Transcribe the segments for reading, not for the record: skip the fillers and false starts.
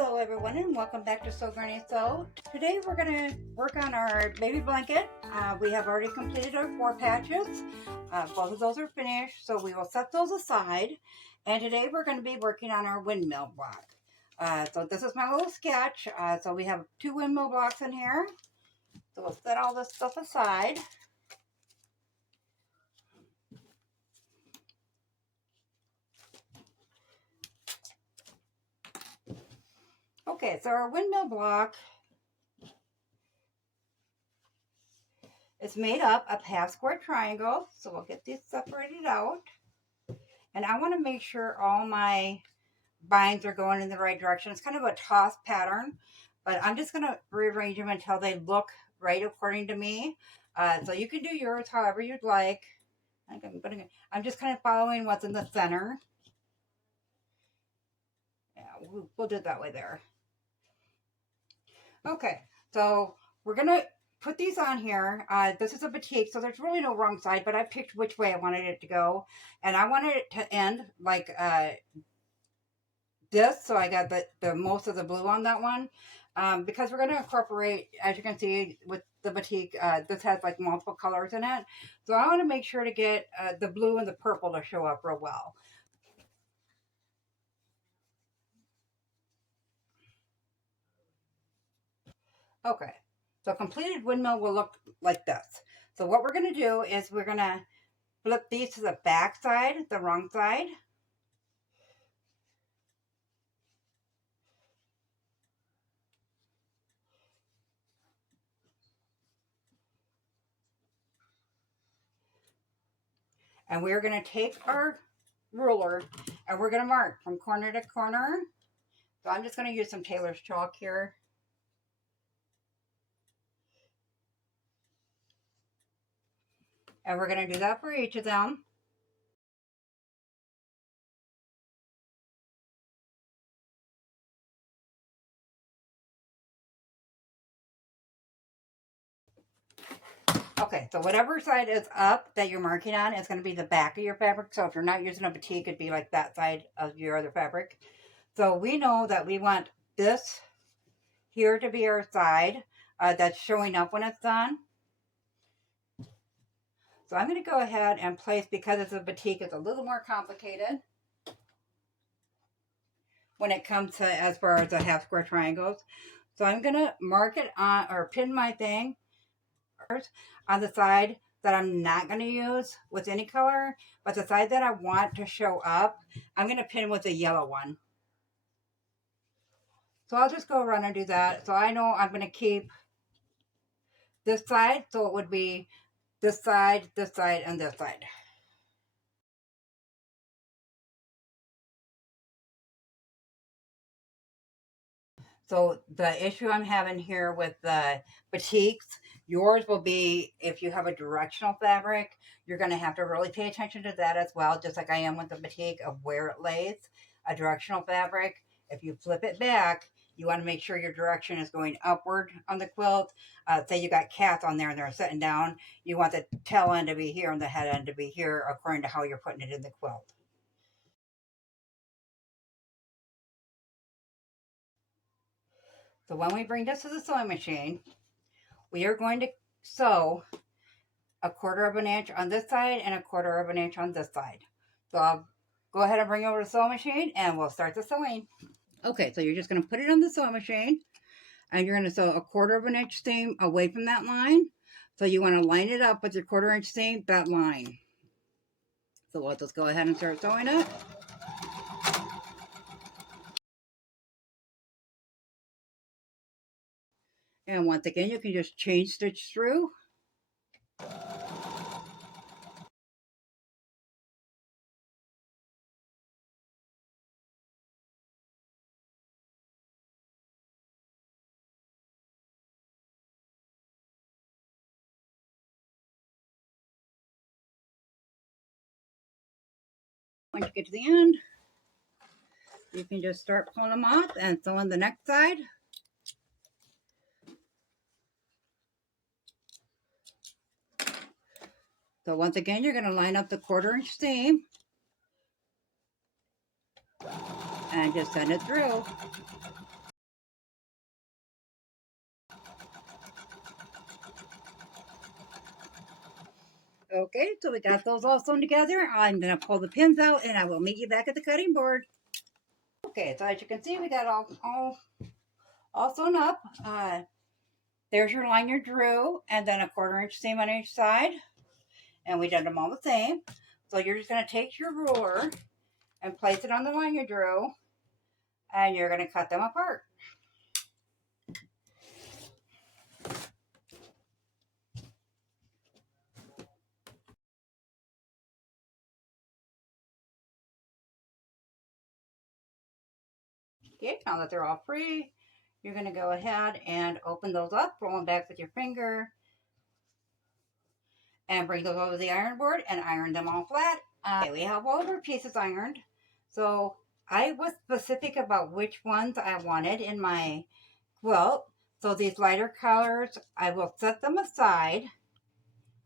Hello everyone and welcome back to Sew Granny Sew. Today we're going to work on our baby blanket. We have already completed our 4 patches. Both of those are finished, so we will set those aside. And today we're going to be working on our windmill block. So this is my little sketch. So we have 2 windmill blocks in here. So we'll set all this stuff aside. Okay, so our windmill block is made up of half square triangles. So we'll get these separated out. And I want to make sure all my binds are going in the right direction. It's kind of a toss pattern, but I'm just going to rearrange them until they look right according to me. So you can do yours however you'd like. I'm just kind of following what's in the center. Yeah, we'll do it that way there. Okay, so we're going to put these on here. This is a batik, so there's really no wrong side, but I picked which way I wanted it to go. And I wanted it to end like this, so I got the most of the blue on that one. Because we're going to incorporate, as you can see with the batik, this has like multiple colors in it. So I want to make sure to get the blue and the purple to show up real well. Okay, so completed windmill will look like this. So what we're going to do is we're going to flip these to the back side, the wrong side. And we're going to take our ruler and we're going to mark from corner to corner. So I'm just going to use some tailor's chalk here. And we're going to do that for each of them. Okay, so whatever side is up that you're marking on is going to be the back of your fabric. So if you're not using a batik, it'd be like that side of your other fabric. So we know that we want this here to be our side that's showing up when it's done. So I'm going to go ahead and place, because it's a batik, it's a little more complicated when it comes to as far as the half square triangles. So I'm going to mark it on, or pin my thing on the side that I'm not going to use with any color, but the side that I want to show up, I'm going to pin with a yellow one. So I'll just go around and do that. So I know I'm going to keep this side, so it would be this side, and this side. So the issue I'm having here with the batiks, yours will be, if you have a directional fabric, you're going to have to really pay attention to that as well, just like I am with the batik, of where it lays. A directional fabric, if you flip it back, you want to make sure your direction is going upward on the quilt. Say you got cats on there and they're sitting down, you want the tail end to be here and the head end to be here according to how you're putting it in the quilt. So when we bring this to the sewing machine, we are going to sew 1/4 of an inch on this side and 1/4 of an inch on this side. So I'll go ahead and bring it over to the sewing machine and we'll start the sewing. Okay, so you're just going to put it on the sewing machine and you're going to sew 1/4 of an inch seam away from that line. So you want to line it up with your 1/4 inch seam, that line. So let's just go ahead and start sewing it. And once again, you can just chain stitch through. Once you get to the end, you can just start pulling them off and sew on the next side. So once again, you're going to line up the 1/4 inch seam and just send it through. Okay, so we got those all sewn together. I'm going to pull the pins out and I will meet you back at the cutting board. Okay, so as you can see, we got all sewn up. There's your line you drew, and then a 1/4 inch seam on each side. And we did them all the same. So you're just going to take your ruler and place it on the line you drew, and you're going to cut them apart. Okay, now that they're all free, you're going to go ahead and open those up, roll them back with your finger, and bring those over the iron board and iron them all flat. Okay, we have all of our pieces ironed. So I was specific about which ones I wanted in my quilt. So these lighter colors, I will set them aside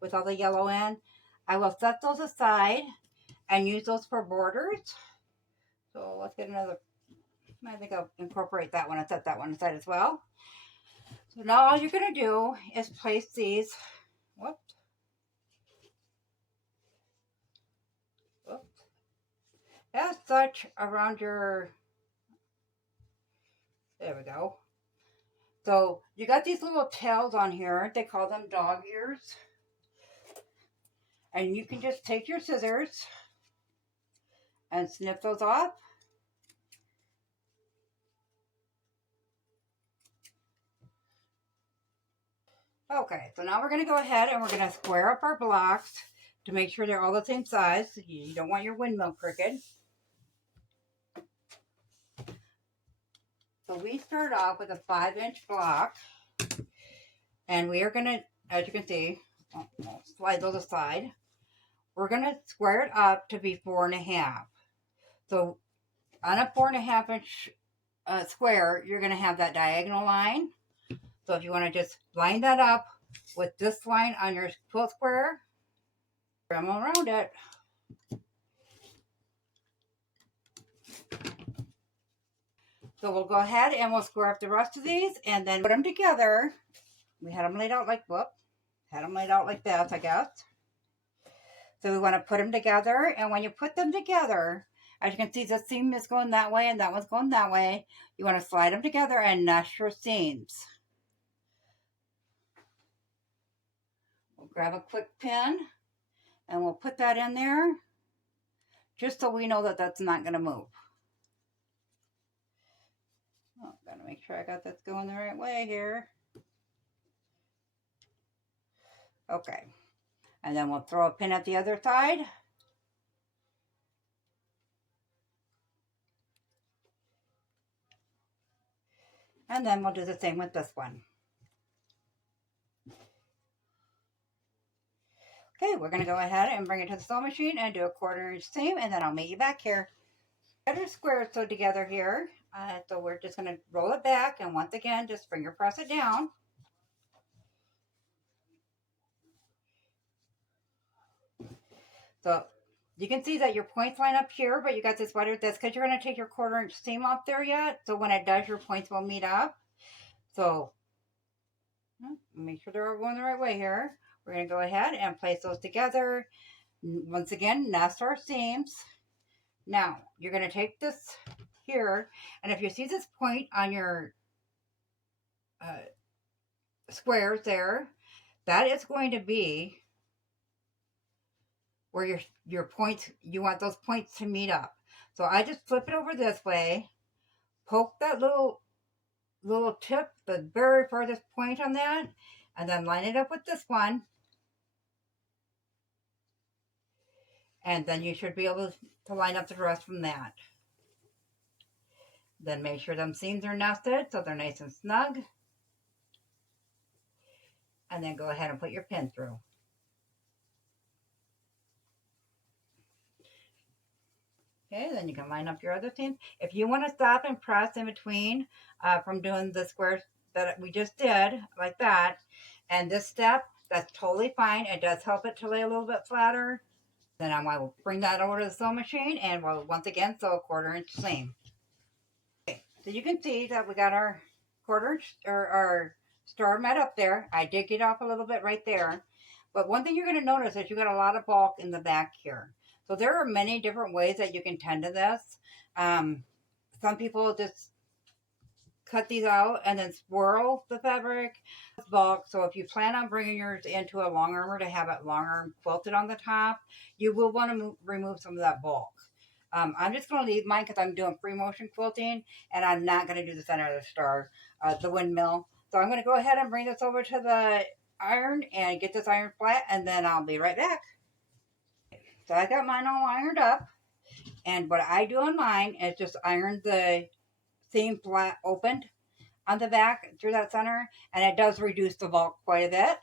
with all the yellow in. I will set those aside and use those for borders. So let's get another. I think I'll incorporate that one and set that one aside as well. So now all you're going to do is place these, whoops, as such around your, there we go. So you got these little tails on here. They call them dog ears. And you can just take your scissors and snip those off. Okay, so now we're going to go ahead and we're going to square up our blocks to make sure they're all the same size. You don't want your windmill crooked. So we start off with a 5-inch block. And we are going to, as you can see, I'll slide those aside. We're going to square it up to be 4.5. So on a 4.5-inch square, you're going to have that diagonal line. So if you want to just line that up with this line on your quilt square, trim around it. So we'll go ahead and we'll square up the rest of these and then put them together. We had them laid out like, this, I guess. So we want to put them together, and when you put them together, as you can see, the seam is going that way and that one's going that way. You want to slide them together and nest your seams. We'll grab a quick pin and we'll put that in there just so we know that that's not going to move. Oh, gotta make sure I got this going the right way here. Okay. And then we'll throw a pin at the other side. And then we'll do the same with this one. Okay, we're going to go ahead and bring it to the sewing machine and do a 1/4 inch seam, and then I'll meet you back here. Got our squares sewed together here. So we're just going to roll it back, and once again, just finger press it down. So you can see that your points line up here, but you got this wider. That's because you're going to take your 1/4 inch seam off there yet. So when it does, your points will meet up. So make sure they're all going the right way here. We're going to go ahead and place those together. Once again, nest our seams. Now, you're going to take this here, and if you see this point on your squares there, that is going to be where your points, you want those points to meet up. So I just flip it over this way, poke that little tip, the very furthest point on that, and then line it up with this one. And then you should be able to line up the rest from that. Then make sure them seams are nested so they're nice and snug. And then go ahead and put your pin through. Okay, then you can line up your other seams. If you want to stop and press in between from doing the squares that we just did, like that, and this step, that's totally fine. It does help it to lay a little bit flatter. Then I will bring that over to the sewing machine and we'll once again sew a 1/4 inch seam. Okay, so you can see that we got our 1/4 inch or our star met up there. I did get off a little bit right there, But one thing you're going to notice is you got a lot of bulk in the back here. So there are many different ways that you can tend to this. Um, some people just cut these out and then swirl the fabric. Bulk. So if you plan on bringing yours into a long armor to have it long arm quilted on the top, you will want to remove some of that bulk. I'm just going to leave mine because I'm doing free motion quilting and I'm not going to do the center of the star, the windmill. So I'm going to go ahead and bring this over to the iron and get this iron flat, and then I'll be right back. So I got mine all ironed up, and what I do on mine is just iron the seam flat opened on the back through that center, and it does reduce the bulk quite a bit.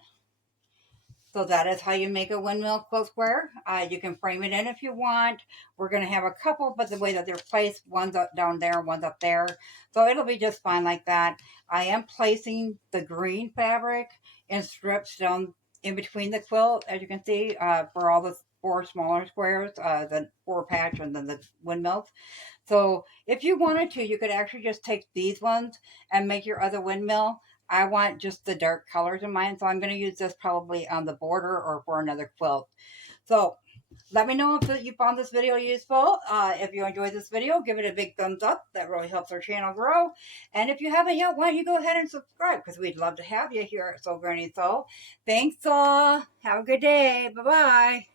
So that is how you make a windmill quilt square. You can frame it in if you want. We're going to have a couple, but the way that they're placed, one's up down there, one's up there. So it'll be just fine like that. I am placing the green fabric in strips down in between the quilt, as you can see, for all the 4 smaller squares, the 4 patch and then the windmills. So if you wanted to, you could actually just take these ones and make your other windmill. I want just the dark colors in mine, so I'm going to use this probably on the border or for another quilt. So let me know if you found this video useful. If you enjoyed this video, give it a big thumbs up. That really helps our channel grow. And if you haven't yet, why don't you go ahead and subscribe, because we'd love to have you here at Sew Granny Sew. Thanks all. Have a good day. Bye-bye.